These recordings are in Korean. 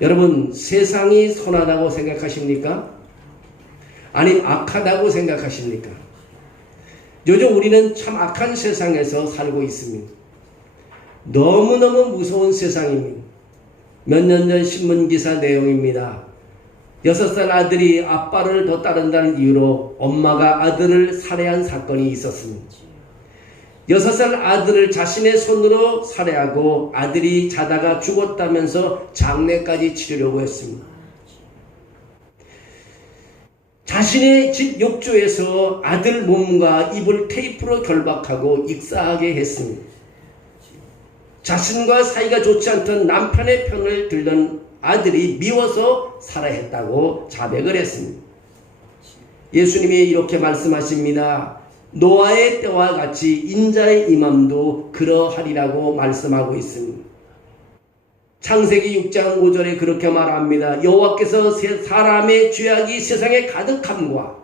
여러분, 세상이 선하다고 생각하십니까? 아니면 악하다고 생각하십니까? 요즘 우리는 참 악한 세상에서 살고 있습니다. 너무너무 무서운 세상입니다. 몇 년 전 신문기사 내용입니다. 6살 아들이 아빠를 더 따른다는 이유로 엄마가 아들을 살해한 사건이 있었습니다. 6살 아들을 자신의 손으로 살해하고 아들이 자다가 죽었다면서 장례까지 치르려고 했습니다. 자신의 집 욕조에서 아들 몸과 입을 테이프로 결박하고 익사하게 했습니다. 자신과 사이가 좋지 않던 남편의 편을 들던 아들이 미워서 살해했다고 자백을 했습니다. 예수님이 이렇게 말씀하십니다. 노아의 때와 같이 인자의 임함도 그러하리라고 말씀하고 있습니다. 창세기 6장 5절에 그렇게 말합니다. 여호와께서 사람의 죄악이 세상에 가득함과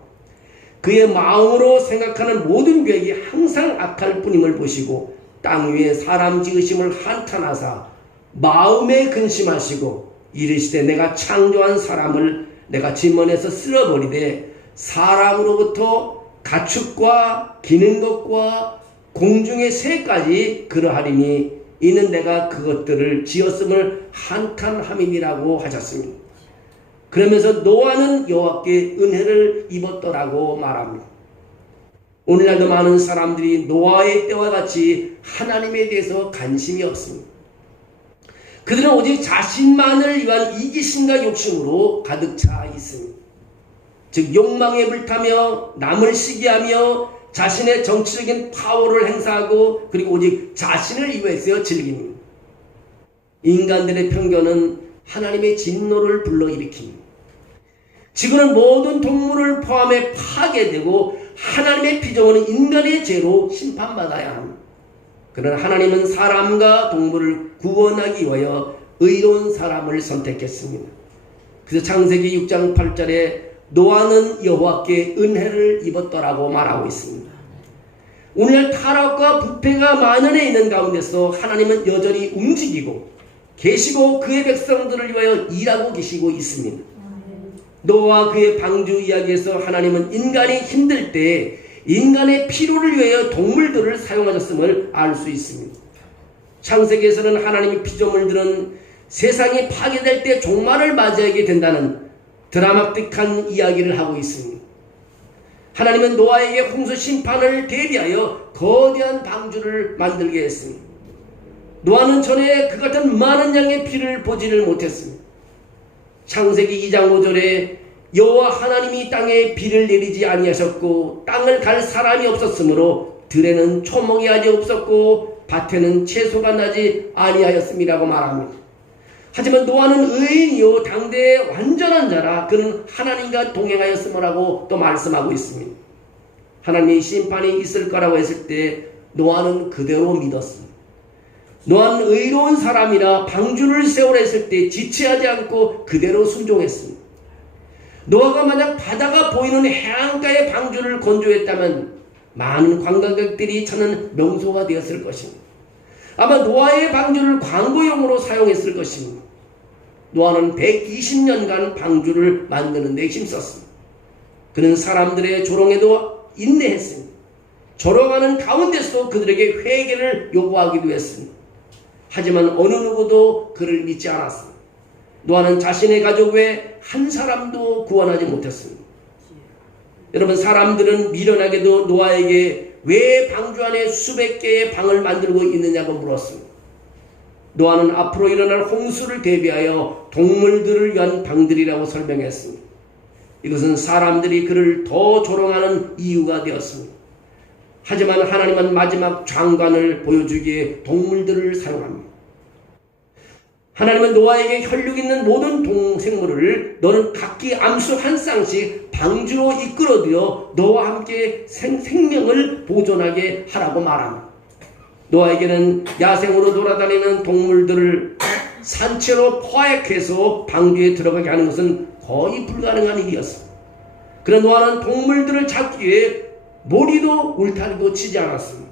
그의 마음으로 생각하는 모든 계획이 항상 악할 뿐임을 보시고 땅 위에 사람 지으심을 한탄하사 마음에 근심하시고 이르시되 내가 창조한 사람을 내가 진먼에서 쓸어버리되 사람으로부터 가축과 기는 것과 공중의 새까지 그러하리니 이는 내가 그것들을 지었음을 한탄함이니라고 하셨습니다. 그러면서 노아는 여호와께 은혜를 입었더라고 말합니다. 오늘날도 많은 사람들이 노아의 때와 같이 하나님에 대해서 관심이 없습니다. 그들은 오직 자신만을 위한 이기심과 욕심으로 가득 차 있습니다. 즉 욕망에 불타며 남을 시기하며 자신의 정치적인 파워를 행사하고 그리고 오직 자신을 위해서 즐깁니다. 인간들의 편견은 하나님의 진노를 불러일으킵니다. 지구는 모든 동물을 포함해 파괴되고 하나님의 피조물은 인간의 죄로 심판받아야 합니다. 그러나 하나님은 사람과 동물을 구원하기 위하여 의로운 사람을 선택했습니다. 그래서 창세기 6장 8절에 노아는 여호와께 은혜를 입었더라고 말하고 있습니다. 오늘 타락과 부패가 만연해 있는 가운데서 하나님은 여전히 움직이고 계시고 그의 백성들을 위하여 일하고 계시고 있습니다. 노아와 그의 방주 이야기에서 하나님은 인간이 힘들 때 인간의 필요를 위하여 동물들을 사용하셨음을 알 수 있습니다. 창세기에서는 하나님의 피조물들은 세상이 파괴될 때 종말을 맞이하게 된다는 드라마틱한 이야기를 하고 있습니다. 하나님은 노아에게 홍수 심판을 대비하여 거대한 방주를 만들게 했습니다. 노아는 전에 그 같은 많은 양의 피를 보지를 못했습니다. 창세기 2장 5절에 여호와 하나님이 땅에 비를 내리지 아니하셨고 땅을 갈 사람이 없었으므로 들에는 초목이 아직 없었고 밭에는 채소가 나지 아니하였음이라고 말합니다. 하지만 노아는 의인이요 당대의 완전한 자라 그는 하나님과 동행하였음이라고 또 말씀하고 있습니다. 하나님의 심판이 있을 거라고 했을 때 노아는 그대로 믿었습니다. 노아는 의로운 사람이라 방주를 세우라 했을 때 지체하지 않고 그대로 순종했습니다. 노아가 만약 바다가 보이는 해안가의 방주를 건조했다면 많은 관광객들이 찾는 명소가 되었을 것입니다. 아마 노아의 방주를 광고용으로 사용했을 것입니다. 노아는 120년간 방주를 만드는 데 힘썼습니다. 그는 사람들의 조롱에도 인내했습니다. 조롱하는 가운데서도 그들에게 회개를 요구하기도 했습니다. 하지만 어느 누구도 그를 믿지 않았습니다. 노아는 자신의 가족 외에 한 사람도 구원하지 못했습니다. 여러분, 사람들은 미련하게도 노아에게 왜 방주 안에 수백 개의 방을 만들고 있느냐고 물었습니다. 노아는 앞으로 일어날 홍수를 대비하여 동물들을 위한 방들이라고 설명했습니다. 이것은 사람들이 그를 더 조롱하는 이유가 되었습니다. 하지만 하나님은 마지막 장관을 보여주기에 동물들을 사용합니다. 하나님은 노아에게 혈육 있는 모든 동생물을 너는 각기 암수 한 쌍씩 방주로 이끌어들여 너와 함께 생명을 보존하게 하라고 말합니다. 노아에게는 야생으로 돌아다니는 동물들을 산채로 포획해서 방주에 들어가게 하는 것은 거의 불가능한 일이었습니다. 그러나 노아는 동물들을 잡기 위해 모리도 울타리도 치지 않았습니다.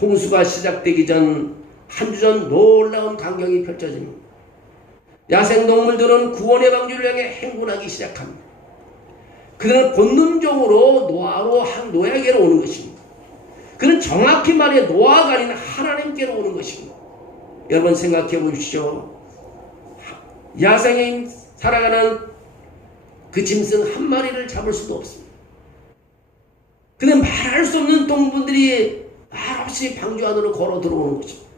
홍수가 시작되기 전 한 주 전 놀라운 광경이 펼쳐집니다. 야생동물들은 구원의 방주를 향해 행군하기 시작합니다. 그들은 본능적으로 노아에게로 오는 것입니다. 그는 정확히 말해 노아가 아닌 하나님께로 오는 것입니다. 여러분 생각해 보십시오. 야생에 살아가는 그 짐승 한 마리를 잡을 수도 없습니다. 그는 말할 수 없는 동물들이 말없이 방주 안으로 걸어 들어오는 것입니다.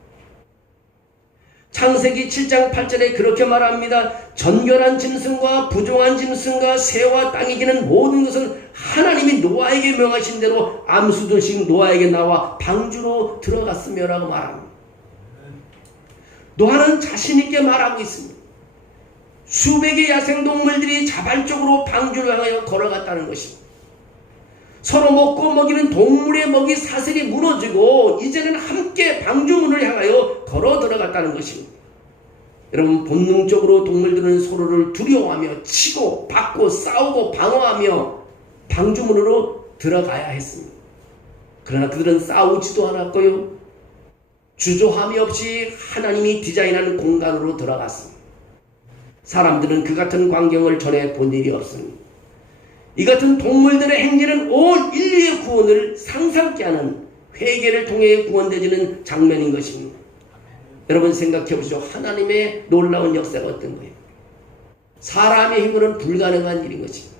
창세기 7장 8절에 그렇게 말합니다. 전결한 짐승과 부종한 짐승과 새와 땅에 기는 모든 것은 하나님이 노아에게 명하신 대로 암수들씩 노아에게 나와 방주로 들어갔으며 라고 말합니다. 노아는 자신있게 말하고 있습니다. 수백의 야생동물들이 자발적으로 방주를 향하여 걸어갔다는 것입니다. 서로 먹고 먹이는 동물의 먹이 사슬이 무너지고 이제는 함께 방주문을 향하여 걸어 들어갔다는 것입니다. 여러분 본능적으로 동물들은 서로를 두려워하며 치고 받고 싸우고 방어하며 방주문으로 들어가야 했습니다. 그러나 그들은 싸우지도 않았고요. 주저함이 없이 하나님이 디자인한 공간으로 들어갔습니다. 사람들은 그 같은 광경을 전에 본 일이 없습니다. 이 같은 동물들의 행진은 온 인류의 구원을 상상케 하는 회개를 통해 구원되지는 장면인 것입니다. 여러분 생각해 보시죠. 하나님의 놀라운 역사가 어떤 거예요? 사람의 힘으로는 불가능한 일인 것입니다.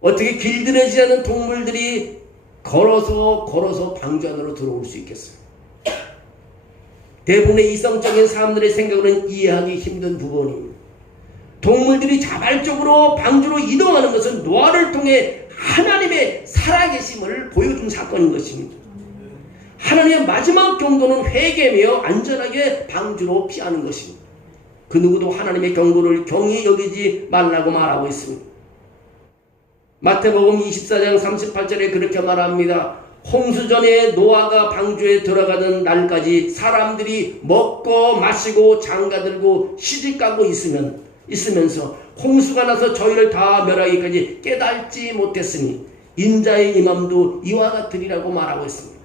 어떻게 길들여지지 않은 동물들이 걸어서 방주 안으로 들어올 수 있겠어요? 대부분의 이성적인 사람들의 생각으로는 이해하기 힘든 부분입니다. 동물들이 자발적으로 방주로 이동하는 것은 노아를 통해 하나님의 살아계심을 보여준 사건인 것입니다. 하나님의 마지막 경고는 회개며 안전하게 방주로 피하는 것입니다. 그 누구도 하나님의 경고를 경히 여기지 말라고 말하고 있습니다. 마태복음 24장 38절에 그렇게 말합니다. 홍수전에 노아가 방주에 들어가던 날까지 사람들이 먹고 마시고 장가들고 시집가고 있으면서 홍수가 나서 저희를 다 멸하기까지 깨닫지 못했으니 인자의 임함도 이와 같으리라고 말하고 있습니다.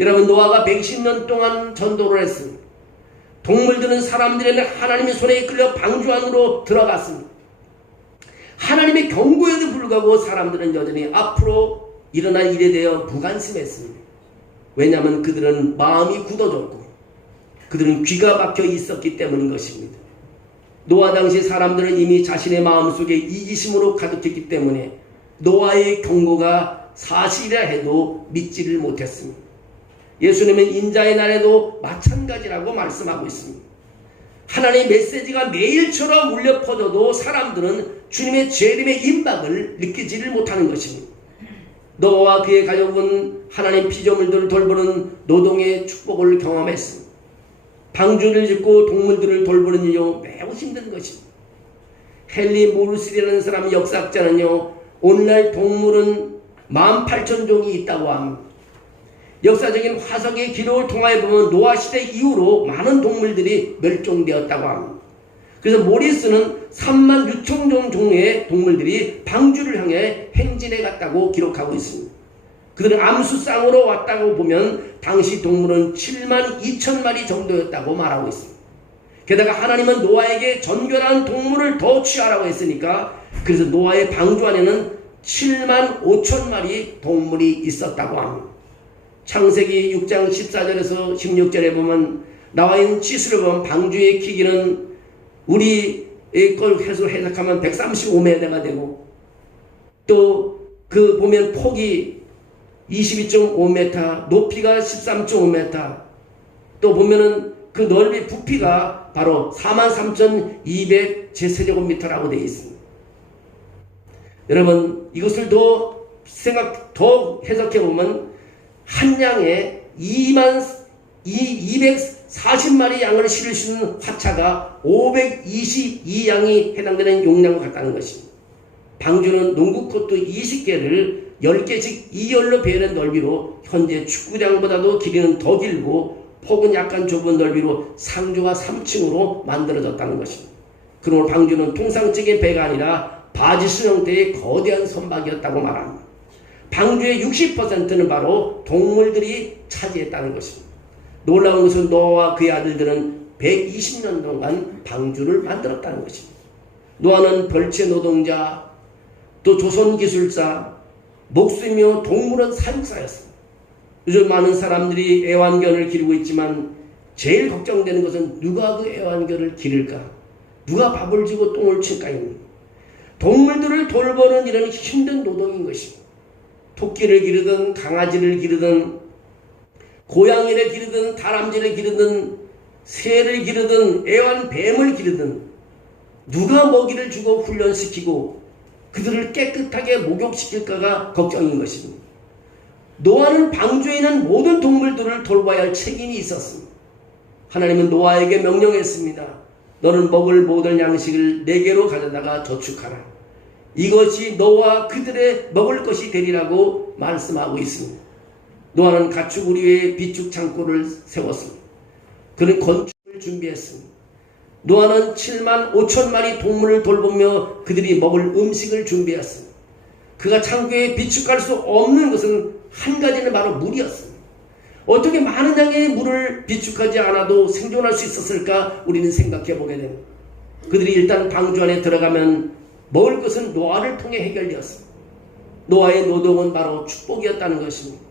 여러분 노아가 110년 동안 전도를 했습니다. 동물들은 사람들에는 하나님의 손에 이끌려 방주 안으로 들어갔습니다. 하나님의 경고에도 불구하고 사람들은 여전히 앞으로 일어날 일에 대해 무관심했습니다. 왜냐하면 그들은 마음이 굳어졌고 그들은 귀가 막혀 있었기 때문인 것입니다. 노아 당시 사람들은 이미 자신의 마음속에 이기심으로 가득했기 때문에 노아의 경고가 사실이라 해도 믿지를 못했습니다. 예수님은 인자의 날에도 마찬가지라고 말씀하고 있습니다. 하나님의 메시지가 매일처럼 울려 퍼져도 사람들은 주님의 재림의 임박을 느끼지를 못하는 것입니다. 노아와 그의 가족은 하나님 피조물들을 돌보는 노동의 축복을 경험했습니다. 방주를 짓고 동물들을 돌보는 일이 매우 힘든 것입니다. 헨리 모르스라는 사람 역사학자는요, 오늘날 동물은 18,000종이 있다고 합니다. 역사적인 화석의 기록을 통하여 보면 노아 시대 이후로 많은 동물들이 멸종되었다고 합니다. 그래서 모리스는 36,000종 종류의 동물들이 방주를 향해 행진해 갔다고 기록하고 있습니다. 그들은 암수쌍으로 왔다고 보면 당시 동물은 72,000마리 정도였다고 말하고 있습니다. 게다가 하나님은 노아에게 전결한 동물을 더 취하라고 했으니까 그래서 노아의 방주 안에는 75,000마리 동물이 있었다고 합니다. 창세기 6장 14절에서 16절에 보면 나와 있는 치수를 보면 방주의 크기는 우리의 걸 해석하면 135m가 되고 또 그 보면 폭이 22.5m, 높이가 13.5m, 또 보면은 그 넓이 부피가 바로 43,200 제세제곱미터라고 되어 있습니다. 여러분 이것을 더 해석해 보면 한 양에 240마리 양을 실을 수 있는 화차가 522양이 해당되는 용량과 같다는 것입니다. 방주는 농구코트 20개를 10개씩 2열로 배열한 넓이로 현재 축구장보다도 길이는 더 길고 폭은 약간 좁은 넓이로 상주가 3층으로 만들어졌다는 것입니다. 그러므로 방주는 통상적인 배가 아니라 바지스 형태의 거대한 선박이었다고 말합니다. 방주의 60%는 바로 동물들이 차지했다는 것입니다. 놀라운 것은 노아와 그의 아들들은 120년 동안 방주를 만들었다는 것입니다. 노아는 벌채 노동자, 또 조선기술사, 목수이며 동물원 사육사였습니다. 요즘 많은 사람들이 애완견을 기르고 있지만 제일 걱정되는 것은 누가 그 애완견을 기를까? 누가 밥을 주고 똥을 칠까요? 동물들을 돌보는 일은 힘든 노동인 것입니다. 토끼를 기르든 강아지를 기르든 고양이를 기르든 다람쥐를 기르든 새를 기르든 애완뱀을 기르든 누가 먹이를 주고 훈련시키고 그들을 깨끗하게 목욕시킬까가 걱정인 것입니다. 노아는 방주에 있는 모든 동물들을 돌봐야 할 책임이 있었습니다. 하나님은 노아에게 명령했습니다. 너는 먹을 모든 양식을 내게로 가져다가 저축하라. 이것이 너와 그들의 먹을 것이 되리라고 말씀하고 있습니다. 노아는 가축을 위해 비축 창고를 세웠습니다. 그는 건축을 준비했습니다. 노아는 7만 5천 마리 동물을 돌보며 그들이 먹을 음식을 준비했습니다. 그가 창고에 비축할 수 없는 것은 한 가지는 바로 물이었습니다. 어떻게 많은 양의 물을 비축하지 않아도 생존할 수 있었을까 우리는 생각해 보게 됩니다. 그들이 일단 방주 안에 들어가면 먹을 것은 노아를 통해 해결되었습니다. 노아의 노동은 바로 축복이었다는 것입니다.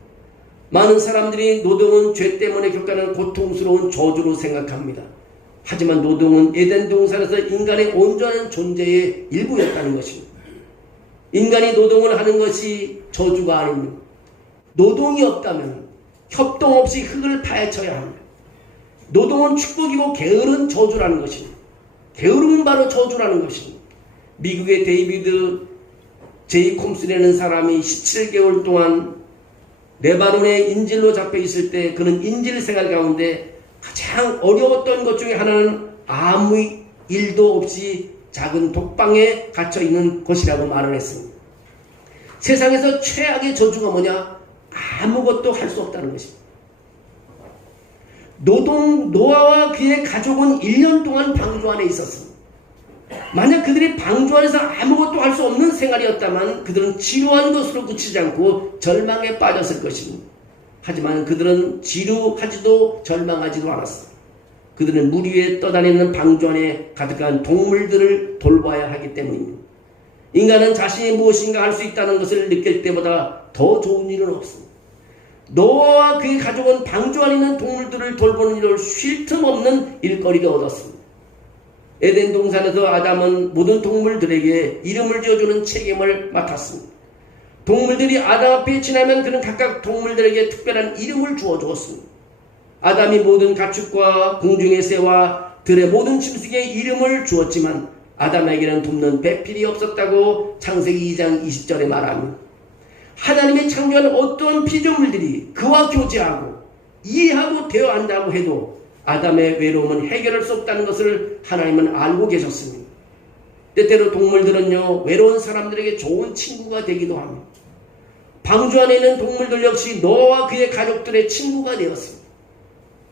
많은 사람들이 노동은 죄 때문에 겪는 고통스러운 저주로 생각합니다. 하지만 노동은 에덴 동산에서 인간의 온전한 존재의 일부였다는 것입니다. 인간이 노동을 하는 것이 저주가 아닙니다. 노동이 없다면 협동 없이 흙을 파헤쳐야 합니다. 노동은 축복이고 게으른 저주라는 것입니다. 게으름은 바로 저주라는 것입니다. 미국의 데이비드 제이 콤슨이라는 사람이 17개월 동안 레바논의 인질로 잡혀 있을 때 그는 인질 생활 가운데 가장 어려웠던 것 중에 하나는 아무 일도 없이 작은 독방에 갇혀 있는 것이라고 말을 했습니다. 세상에서 최악의 저주가 뭐냐? 아무것도 할 수 없다는 것입니다. 노아와 그의 가족은 1년 동안 방주 안에 있었습니다. 만약 그들이 방주 안에서 아무것도 할 수 없는 생활이었다면 그들은 지루한 것으로 그치지 않고 절망에 빠졌을 것입니다. 하지만 그들은 지루하지도 절망하지도 않았습니다. 그들은 물 위에 떠다니는 방주 안에 가득한 동물들을 돌봐야 하기 때문입니다. 인간은 자신이 무엇인가 할 수 있다는 것을 느낄 때보다 더 좋은 일은 없습니다. 노아와 그의 가족은 방주 안에 있는 동물들을 돌보는 일을 쉴 틈 없는 일거리를 얻었습니다. 에덴 동산에서 아담은 모든 동물들에게 이름을 지어주는 책임을 맡았습니다. 동물들이 아담 앞에 지나면 그는 각각 동물들에게 특별한 이름을 주어주었습니다. 아담이 모든 가축과 공중의 새와 들의 모든 짐승의 이름을 주었지만 아담에게는 돕는 배필이 없었다고 창세기 2장 20절에 말합니다. 하나님이 창조한 어떤 피조물들이 그와 교제하고 이해하고 대화한다고 해도 아담의 외로움은 해결할 수 없다는 것을 하나님은 알고 계셨습니다. 때때로 동물들은요, 외로운 사람들에게 좋은 친구가 되기도 합니다. 방주 안에 있는 동물들 역시 노아와 그의 가족들의 친구가 되었습니다.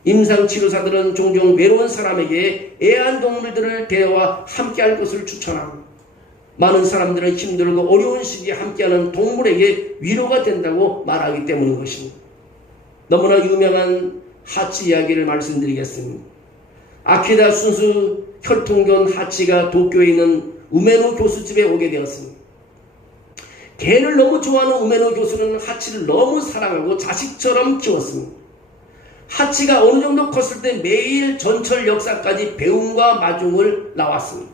임상치료사들은 종종 외로운 사람에게 애완동물들을 데려와 함께할 것을 추천합니다. 많은 사람들은 힘들고 어려운 시기에 함께하는 동물에게 위로가 된다고 말하기 때문인 것입니다. 너무나 유명한 하치 이야기를 말씀드리겠습니다. 아키다 순수 혈통견 하치가 도쿄에 있는 우메노 교수 집에 오게 되었습니다. 개를 너무 좋아하는 우메노 교수는 하치를 너무 사랑하고 자식처럼 키웠습니다. 하치가 어느 정도 컸을 때 매일 전철 역사까지 배움과 마중을 나왔습니다.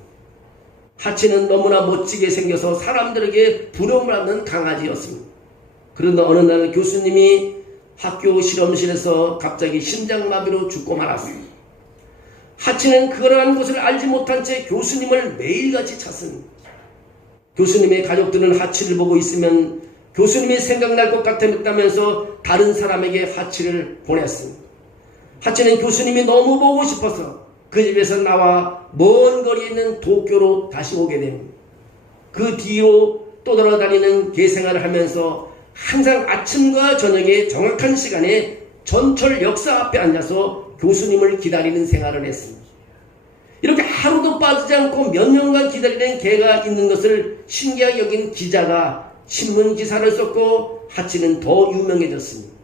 하치는 너무나 멋지게 생겨서 사람들에게 부러움을 받는 강아지였습니다. 그런데 어느 날 교수님이 학교 실험실에서 갑자기 심장마비로 죽고 말았습니다. 하치는 그러한 것을 알지 못한 채 교수님을 매일같이 찾습니다. 교수님의 가족들은 하치를 보고 있으면 교수님이 생각날 것 같다면서 다른 사람에게 하치를 보냈습니다. 하치는 교수님이 너무 보고 싶어서 그 집에서 나와 먼 거리에 있는 도쿄로 다시 오게 됩니다. 그 뒤로 떠돌아다니는 개생활을 하면서 항상 아침과 저녁에 정확한 시간에 전철 역사 앞에 앉아서 교수님을 기다리는 생활을 했습니다. 이렇게 하루도 빠지지 않고 몇 년간 기다리는 개가 있는 것을 신기하게 여긴 기자가 신문 기사를 썼고 하치는 더 유명해졌습니다.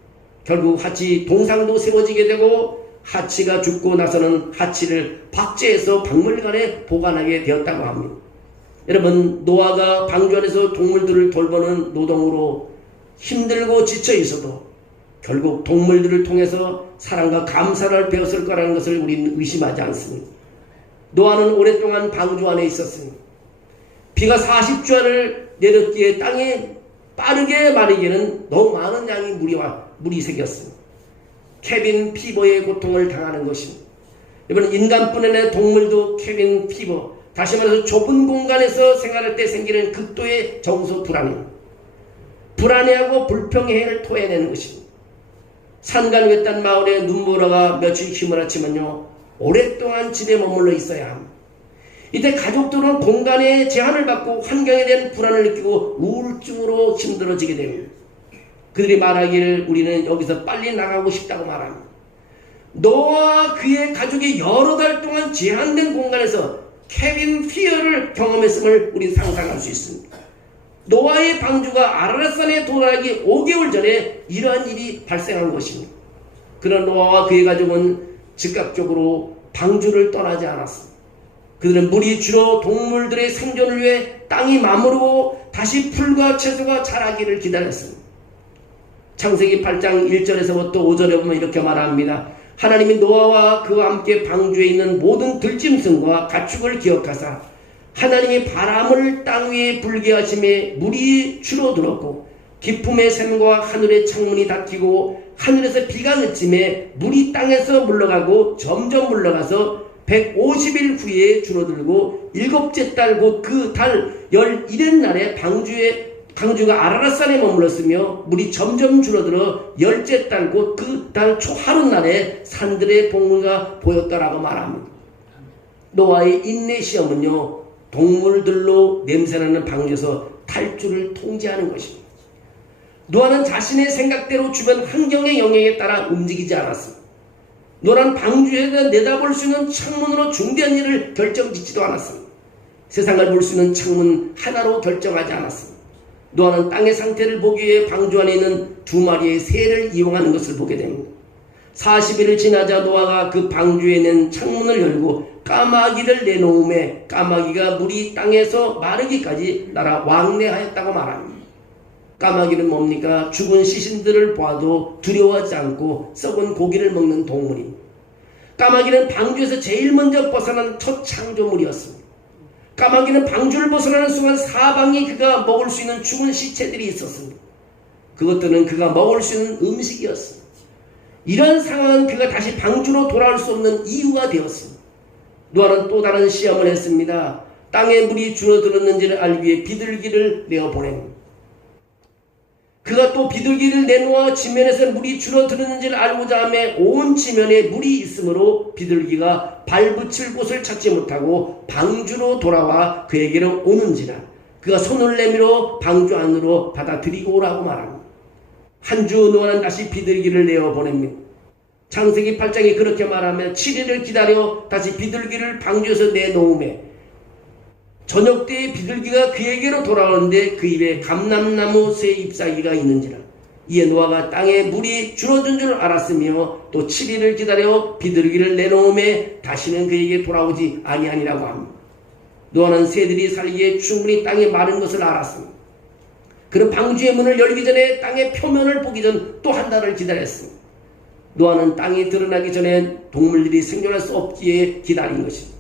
결국 하치 동상도 세워지게 되고 하치가 죽고 나서는 하치를 박제해서 박물관에 보관하게 되었다고 합니다. 여러분, 노아가 방주 안에서 동물들을 돌보는 노동으로 힘들고 지쳐 있어도 결국 동물들을 통해서 사랑과 감사를 배웠을 거라는 것을 우리는 의심하지 않습니다. 노아는 오랫동안 방주 안에 있었습니다. 비가 40주알을 내렸기에 땅에 빠르게 마르기에는 너무 많은 양의 물이 새겼습니다. 케빈 피버의 고통을 당하는 것입니다. 여러분, 인간뿐 아니라 동물도 케빈 피버, 다시 말해서 좁은 공간에서 생활할 때 생기는 극도의 정서 불안해하고 불평해를 토해내는 것입니다. 산간 외딴 마을에 눈보라가 며칠 휘몰아치면요, 오랫동안 집에 머물러 있어야 합니다. 이때 가족들은 공간의 제한을 받고 환경에 대한 불안을 느끼고 우울증으로 힘들어지게 됩니다. 그들이 말하기를 우리는 여기서 빨리 나가고 싶다고 말합니다. 노아와 그의 가족이 여러 달 동안 제한된 공간에서 케빈 피어를 경험했음을 우리는 상상할 수 있습니다. 노아의 방주가 아라랏산에 도달하기 5개월 전에 이러한 일이 발생한 것입니다. 그러나 노아와 그의 가족은 즉각적으로 방주를 떠나지 않았습니다. 그들은 물이 줄어 동물들의 생존을 위해 땅이 마무르고 다시 풀과 채소가 자라기를 기다렸습니다. 창세기 8장 1절에서부터 5절에 보면 이렇게 말합니다. 하나님이 노아와 그와 함께 방주에 있는 모든 들짐승과 가축을 기억하사 하나님이 바람을 땅 위에 불게 하심에 물이 줄어들었고 기품의 샘과 하늘의 창문이 닫히고 하늘에서 비가 그침에 물이 땅에서 물러가고 점점 물러가서 150일 후에 줄어들고 일곱째 달 곧 그 달 11일 날에 방주가 아라랏산에 머물렀으며 물이 점점 줄어들어 열째 달 곧 그 달 초하룻날에 산들의 동물가 보였다라고 말합니다. 노아의 인내 시험은요, 동물들로 냄새나는 방주에서 탈출을 통제하는 것입니다. 노아는 자신의 생각대로 주변 환경의 영향에 따라 움직이지 않았습니다. 노아는 방주에서 내다볼 수 있는 창문으로 중대한 일을 결정짓지도 않았습니다. 세상을 볼 수 있는 창문 하나로 결정하지 않았습니다. 노아는 땅의 상태를 보기 위해 방주 안에 있는 2마리의 새를 이용하는 것을 보게 됩니다. 40일을 지나자 노아가 그 방주에 있는 창문을 열고 까마귀를 내놓음에 까마귀가 물이 땅에서 마르기까지 날아 왕래하였다고 말합니다. 까마귀는 뭡니까? 죽은 시신들을 보아도 두려워하지 않고 썩은 고기를 먹는 동물입니다. 까마귀는 방주에서 제일 먼저 벗어난 첫 창조물이었습니다. 까마귀는 방주를 벗어나는 순간 사방에 그가 먹을 수 있는 죽은 시체들이 있었습니다. 그것들은 그가 먹을 수 있는 음식이었습니다. 이런 상황은 그가 다시 방주로 돌아올 수 없는 이유가 되었습니다. 노아는 또 다른 시험을 했습니다. 땅에 물이 줄어들었는지를 알기 위해 비둘기를 내어보냅니다. 그가 또 비둘기를 내놓아 지면에서 물이 줄어들었는지를 알고자 하며 온 지면에 물이 있으므로 비둘기가 발붙일 곳을 찾지 못하고 방주로 돌아와 그에게로 오는지라 그가 손을 내밀어 방주 안으로 받아들이고 오라고 말합니다. 한 주 노아는 다시 비둘기를 내어보냅니다. 창세기 8장이 그렇게 말하며 7일을 기다려 다시 비둘기를 방주에서 내놓음에 저녁 때에 비둘기가 그에게로 돌아오는데 그 입에 감람나무 새 잎사귀가 있는지라. 이에 노아가 땅에 물이 줄어든 줄 알았으며 또 7일을 기다려 비둘기를 내놓음에 다시는 그에게 돌아오지 아니하니라고 합니다. 노아는 새들이 살기에 충분히 땅이 마른 것을 알았습니다. 그는 방주의 문을 열기 전에 땅의 표면을 보기 전 또 한 달을 기다렸습니다. 노아는 땅이 드러나기 전에 동물들이 생존할 수 없기에 기다린 것입니다.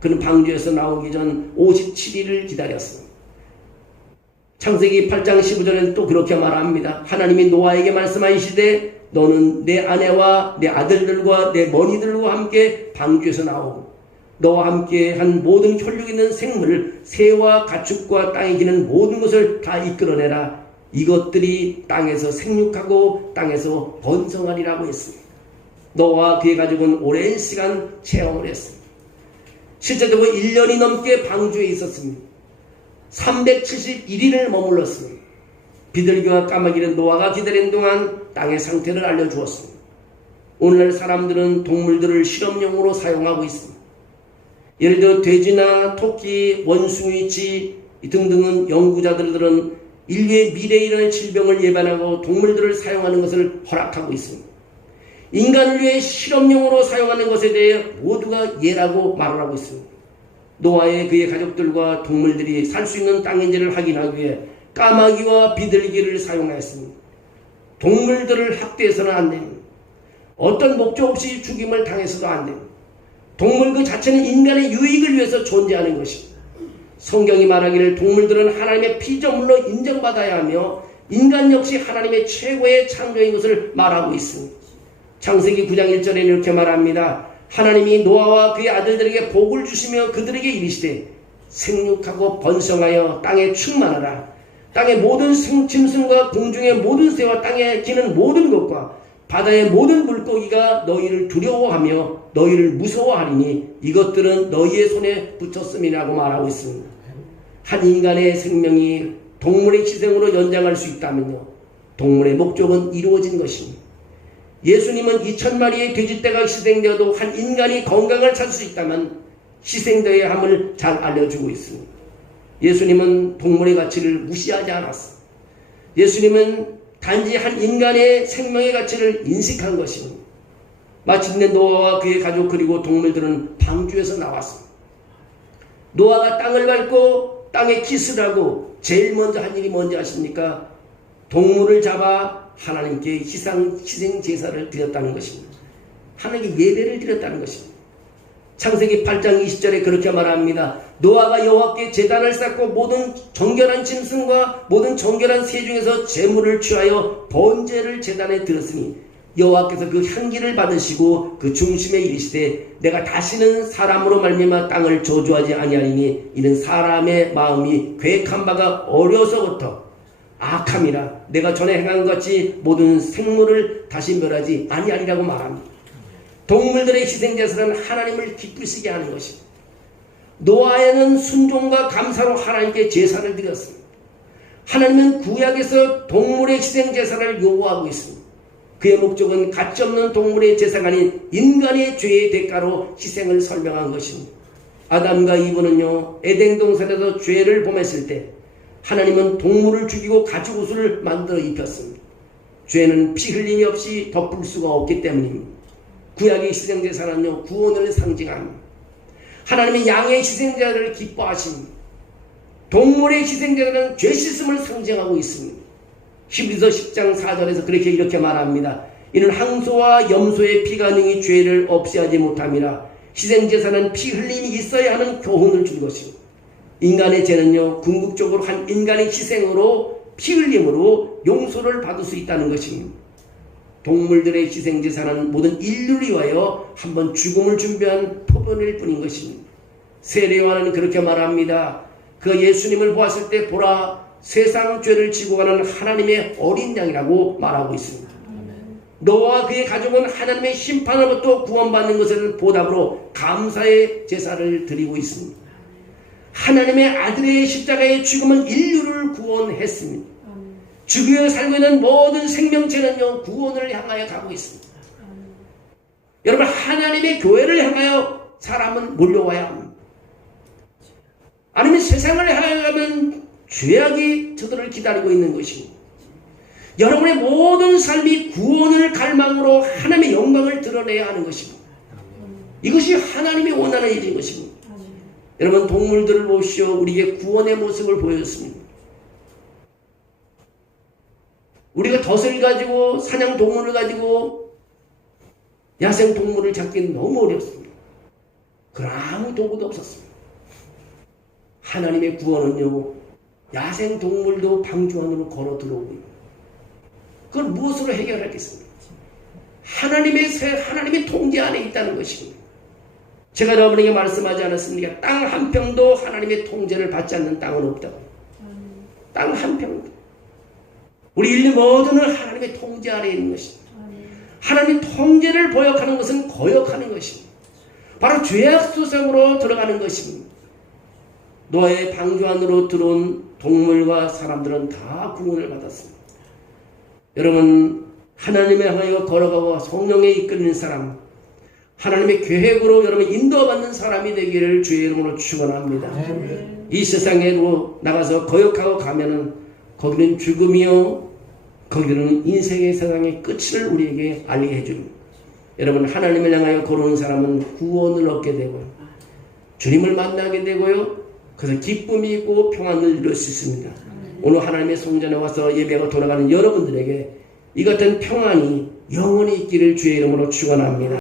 그는 방주에서 나오기 전 57일을 기다렸습니다. 창세기 8장 15절에는 또 그렇게 말합니다. 하나님이 노아에게 말씀하시되 너는 내 아내와 내 아들들과 내 머니들과 함께 방주에서 나오고 너와 함께 한 모든 혈육 있는 생물 새와 가축과 땅에 기는 모든 것을 다 이끌어내라. 이것들이 땅에서 생육하고 땅에서 번성하리라고 했습니다. 노아와 그의 가족은 오랜 시간 체험을 했습니다. 실제적으로 1년이 넘게 방주에 있었습니다. 371일을 머물렀습니다. 비둘기와 까마귀는 노아가 기다린 동안 땅의 상태를 알려주었습니다. 오늘날 사람들은 동물들을 실험용으로 사용하고 있습니다. 예를 들어 돼지나 토끼, 원숭이, 쥐 등등은 연구자들은 인류의 미래에 일어날 질병을 예방하고 동물들을 사용하는 것을 허락하고 있습니다. 인간을 위해 실험용으로 사용하는 것에 대해 모두가 예라고 말을 하고 있습니다. 노아의 그의 가족들과 동물들이 살 수 있는 땅인지를 확인하기 위해 까마귀와 비둘기를 사용하였습니다. 동물들을 학대해서는 안 됩니다. 어떤 목적 없이 죽임을 당해서도 안 됩니다. 동물 그 자체는 인간의 유익을 위해서 존재하는 것입니다. 성경이 말하기를 동물들은 하나님의 피조물로 인정받아야 하며 인간 역시 하나님의 최고의 창조인 것을 말하고 있습니다. 창세기 9장 1절에 이렇게 말합니다. 하나님이 노아와 그의 아들들에게 복을 주시며 그들에게 이르시되 생육하고 번성하여 땅에 충만하라. 땅의 모든 짐승과 공중의 모든 새와 땅에 기는 모든 것과 바다의 모든 물고기가 너희를 두려워하며 너희를 무서워하리니 이것들은 너희의 손에 붙였음이라고 말하고 있습니다. 한 인간의 생명이 동물의 희생으로 연장할 수 있다면요, 동물의 목적은 이루어진 것입니다. 예수님은 2000마리의 돼지떼가 희생되어도 한 인간이 건강을 찾을 수 있다면 희생되어야 함을 잘 알려주고 있습니다. 예수님은 동물의 가치를 무시하지 않았습니다. 예수님은 단지 한 인간의 생명의 가치를 인식한 것입니다. 마침내 노아와 그의 가족 그리고 동물들은 방주에서 나왔습니다. 노아가 땅을 밟고 땅에 키스를 하고 제일 먼저 한 일이 뭔지 아십니까? 동물을 잡아 하나님께 희생 제사를 드렸다는 것입니다. 하나님께 예배를 드렸다는 것입니다. 창세기 8장 20절에 그렇게 말합니다. 노아가 여호와께 제단을 쌓고 모든 정결한 짐승과 모든 정결한 새 중에서 제물을 취하여 번제를 제단에 드렸으니 여호와께서 그 향기를 받으시고 그 중심에 이르시되 내가 다시는 사람으로 말미암아 땅을 저주하지 아니하리니 이는 사람의 마음이 계획한 바가 어려서부터 악함이라 내가 전에 행한 것 같이 모든 생물을 다시 멸하지 아니하리라고 말합니다. 동물들의 희생제사는 하나님을 기쁘시게 하는 것입니다. 노아에는 순종과 감사로 하나님께 제사를 드렸습니다. 하나님은 구약에서 동물의 희생제사를 요구하고 있습니다. 그의 목적은 가치없는 동물의 제사가 아닌 인간의 죄의 대가로 희생을 설명한 것입니다. 아담과 이브는요, 에덴 동산에서 죄를 범했을 때 하나님은 동물을 죽이고 가죽옷을 만들어 입혔습니다. 죄는 피 흘림이 없이 덮을 수가 없기 때문입니다. 구약의 희생제사는요, 구원을 상징합니다. 하나님의 양의 희생제사를 기뻐하십니다. 동물의 희생제사는 죄 씻음을 상징하고 있습니다. 히브리서 10장 4절에서 이렇게 말합니다. 이는 항소와 염소의 피가 능히 죄를 없애하지 못함이라. 희생제사는 피 흘림이 있어야 하는 교훈을 준 것입니다. 인간의 죄는요, 궁극적으로 한 인간의 희생으로 피 흘림으로 용서를 받을 수 있다는 것입니다. 동물들의 희생제사는 모든 인류를 위하여 한번 죽음을 준비한 표본일 뿐인 것입니다. 세례요한은 그렇게 말합니다. 그 예수님을 보았을 때 보라 세상 죄를 지고 가는 하나님의 어린 양이라고 말하고 있습니다. 노아와 그의 가족은 하나님의 심판으로부터 구원받는 것을 보답으로 감사의 제사를 드리고 있습니다. 하나님의 아들의 십자가의 죽음은 인류를 구원했습니다. 주위에 살고 있는 모든 생명체는요, 구원을 향하여 가고 있습니다. 여러분, 하나님의 교회를 향하여 사람은 몰려와야 합니다. 아니면 세상을 향하여 가면 죄악이 저들을 기다리고 있는 것입니다. 여러분의 모든 삶이 구원을 갈망으로 하나님의 영광을 드러내야 하는 것입니다. 이것이 하나님이 원하는 일인 것입니다. 여러분, 동물들을 보시오. 우리에게 구원의 모습을 보였습니다. 우리가 덫을 가지고 사냥동물을 가지고 야생동물을 잡기는 너무 어렵습니다. 그런 아무 도구도 없었습니다. 하나님의 구원은요, 야생동물도 방주 안으로 걸어 들어오고 그걸 무엇으로 해결하겠습니까? 하나님의 통제 안에 있다는 것입니다. 제가 여러분에게 말씀하지 않았습니까? 땅 한 평도 하나님의 통제를 받지 않는 땅은 없다고. 땅 한 평도. 우리 인류 모두는 하나님의 통제 아래에 있는 것입니다. 하나님의 통제를 보역하는 것은 거역하는 것입니다. 바로 죄악 수성으로 들어가는 것입니다. 노아의 방주 안으로 들어온 동물과 사람들은 다 구원을 받았습니다. 여러분, 하나님의 향하여 걸어가고 성령에 이끌리는 사람, 하나님의 계획으로 여러분 인도받는 사람이 되기를 주의 이름으로 축원합니다. 이 세상에로 나가서 거역하고 가면은 거기는 죽음이요, 거기는 인생의 세상의 끝을 우리에게 알게 해줍니다. 여러분, 하나님을 향하여 걸어오는 사람은 구원을 얻게 되고요, 주님을 만나게 되고요, 그래서 기쁨이 있고 평안을 이룰 수 있습니다. 오늘 하나님의 성전에 와서 예배가 돌아가는 여러분들에게 이 같은 평안이 영원히 있기를 주의 이름으로 축원합니다.